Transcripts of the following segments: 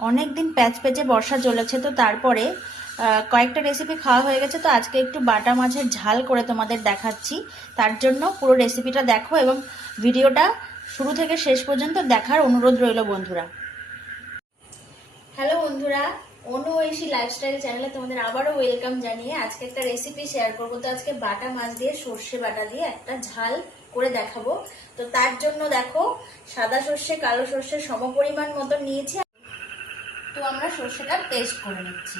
অনেক দিন প্যাচে বর্ষা চলেছে, তো তারপরে কয়েকটা রেসিপি খাওয়া হয়ে গেছে, তো আজকে একটু বাটা মাছের ঝাল করে তোমাদের দেখাচ্ছি। তার জন্য পুরো রেসিপিটা দেখো এবং ভিডিওটা শুরু থেকে শেষ পর্যন্ত দেখার অনুরোধ রইল বন্ধুরা। হ্যালো বন্ধুরা, অনু ঐশী লাইফস্টাইল চ্যানেলে তোমাদের আবারও ওয়েলকাম জানিয়ে আজকে একটা রেসিপি শেয়ার করবো। তো আজকে বাটা মাছ দিয়ে সর্ষে বাটা দিয়ে একটা ঝাল করে দেখাবো। তো তার জন্য দেখো, সাদা সর্ষে কালো সর্ষে সমপরিমাণ মতো নিয়েছি। তো আমরা সর্ষেটা পেস্ট করে নিচ্ছি।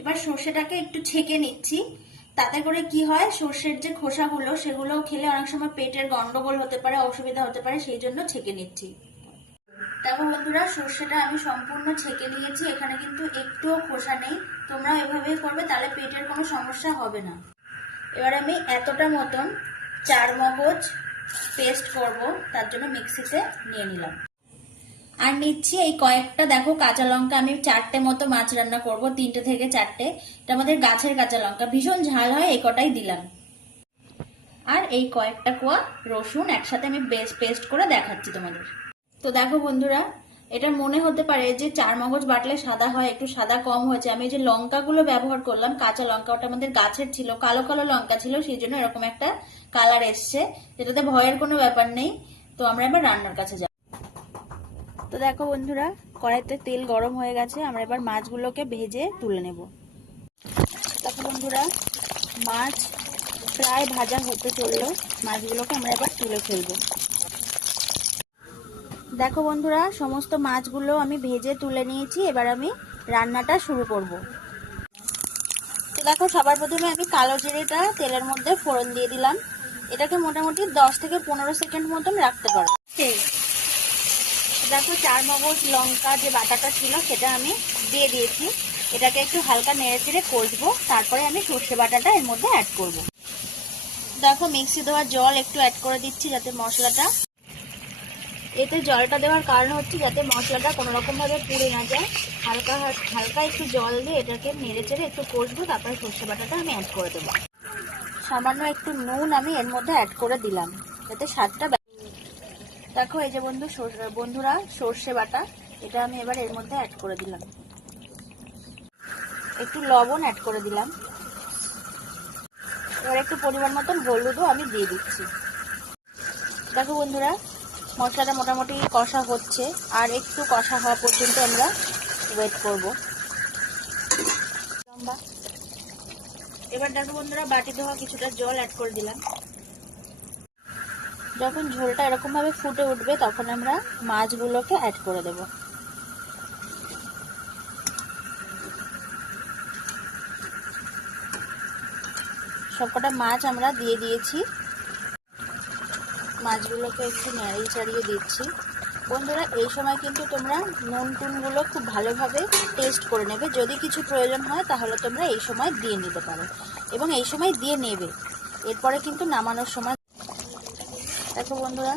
এবার সর্ষেটাকে একটু ছেঁকে নিচ্ছি। তাতে করে কি হয়, সর্ষের যে খোসাগুলো সেগুলো খেলে অনেক সময় পেটের গন্ডগোল হতে পারে, অসুবিধা হতে পারে, সেই জন্য ছেঁকে নিচ্ছি। দেখো বন্ধুরা, সর্ষেটা আমি সম্পূর্ণ ছেঁকে নিয়েছি। এখানে কিন্তু একটুও খোসা নেই। তোমরা এভাবেই করবে, তাহলে পেটের কোনো সমস্যা হবে না। এবার আমি এতটা মতন চার মগজ পেস্ট করব, তার জন্য মিক্সিতে নিয়ে নিলাম। আর নিচ্ছি এই কয়েকটা, দেখো কাঁচা লঙ্কা, আমি 4টে মতো মাছ রান্না করব, 3টে থেকে 4টে। এটা আমাদের গাছের কাঁচা লঙ্কা, ভীষণ ঝাল হয়, এই কটাই দিলাম। আর এই কয়েকটা কোয়া রসুন একসাথে আমি পেস্ট করে দেখাচ্ছি তোমাদের। তো দেখো বন্ধুরা, এটা মনে হতে পারে যে চার মগজ বাটলে সাদা হয়, একটু সাদা কম হয়েছে। আমি যে লঙ্কাগুলো ব্যবহার করলাম কাঁচা লঙ্কা, ওটা আমাদের গাছের ছিল, কালো কালো লঙ্কা ছিল, সেই জন্য এরকম একটা কালার এসছে। এটাতে ভয়ের কোনো ব্যাপার নেই। তো আমরা এবার রান্নার কাছে যাব। তো দেখো বন্ধুরা, কড়াইতে তেল গরম হয়ে গেছে, আমরা এবার মাছগুলোকে ভেজে তুলে নেব। দেখো বন্ধুরা, মাছ প্রায় ভাজা হতে চললো, মাছগুলোকে আমরা এবার তুলে ফেলবো। দেখো বন্ধুরা, সমস্ত মাছগুলো আমি ভেজে তুলে নিয়েছি। এবার আমি রান্নাটা শুরু করব। তো দেখো, সবার প্রথমে আমি কালো জিরেটা তেলের মধ্যে ফোড়ন দিয়ে দিলাম। এটাকে মোটামুটি 10 থেকে 15 সেকেন্ড মতন রাখতে পারো। দেখো, চার মগজ লঙ্কা যে বাটাটা ছিল সেটা আমি দিয়ে দিয়েছি। এটাকে একটু হালকা নেড়ে চেড়ে কষবো, তারপরে আমি সর্ষে বাটাটা এর মধ্যে অ্যাড করব। দেখো, মিক্সি দেওয়া জল একটু অ্যাড করে দিচ্ছি, যাতে মশলাটা, এতে জলটা দেওয়ার কারণ হচ্ছে যাতে মশলাটা কোনো রকম ভাবে পুড়ে না যায়। হালকা হালকা একটু জল দিয়ে এটাকে নেড়ে চেড়ে একটু কষবো, তারপরে সর্ষে বাটাটা আমি অ্যাড করে দেবো। সামান্য একটু নুন আমি এর মধ্যে অ্যাড করে দিলাম, যাতে স্বাদটা। দেখো এই যে বন্ধুরা, সর্ষে বাটা এটা আমি এবার এর মধ্যে অ্যাড করে দিলাম। একটু লবণ অ্যাড করে দিলাম। এবার একটু পরিমাণ মতন হলুদও আমি দিয়ে দিচ্ছি। দেখো বন্ধুরা, মশলাটা মোটামুটি কষা হচ্ছে, আর একটু কষা হওয়া পর্যন্ত আমরা ওয়েট করব। এবার দেখো বন্ধুরা, বাটি ধোয়া কিছুটা জল অ্যাড করে দিলাম। যখন ঝোলটা এরকম ভাবে ফুটে উঠবে, তখন আমরা মাছগুলোকে অ্যাড করে দেব। সবকটা মাছ আমরা দিয়ে দিয়েছি। মাছগুলোকে একটু নেড়িয়ে চাড়িয়ে দিচ্ছি। বন্ধুরা, এই সময় কিন্তু তোমরা নুন টুনগুলো খুব ভালোভাবে টেস্ট করে নেবে। যদি কিছু প্রয়োজন হয় তাহলে তোমরা এই সময় দিয়ে নিতে পারো, এবং এই সময় দিয়ে নেবে। এরপরে কিন্তু নামানোর সময়, দেখো বন্ধুরা,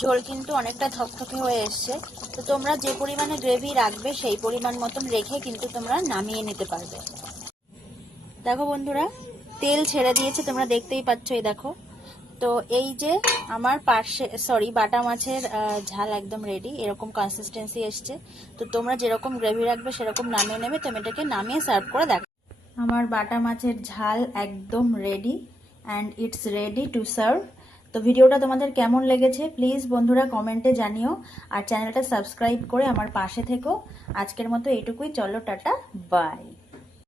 ঝোল কিন্তু অনেকটা থকথকে হয়ে এসছে। তো তোমরা যে পরিমাণে গ্রেভি রাখবে সেই পরিমাণ মতন রেখে কিন্তু তোমরা নামিয়ে নিতে পারবে। দেখো বন্ধুরা, তেল ছেড়ে দিয়েছে, তোমরা দেখতেই পাচ্ছ। এই দেখো, তো এই যে আমার বাটা মাছের ঝাল একদম রেডি, এরকম কনসিস্টেন্সি এসছে। তো তোমরা যেরকম গ্রেভি রাখবে সেরকম নামিয়ে নেবে। তুমি এটাকে নামিয়ে সার্ভ করে দেখো। আমার বাটা মাছের ঝাল একদম ready, and it's ready to serve. তো ভিডিওটা তোমাদের কেমন লেগেছে প্লিজ বন্ধুরা কমেন্টে জানিও, আর চ্যানেলটা সাবস্ক্রাইব করে আমার পাশে থেকো। আজকের মতো এইটুকুই, চলো টাটা, বাই।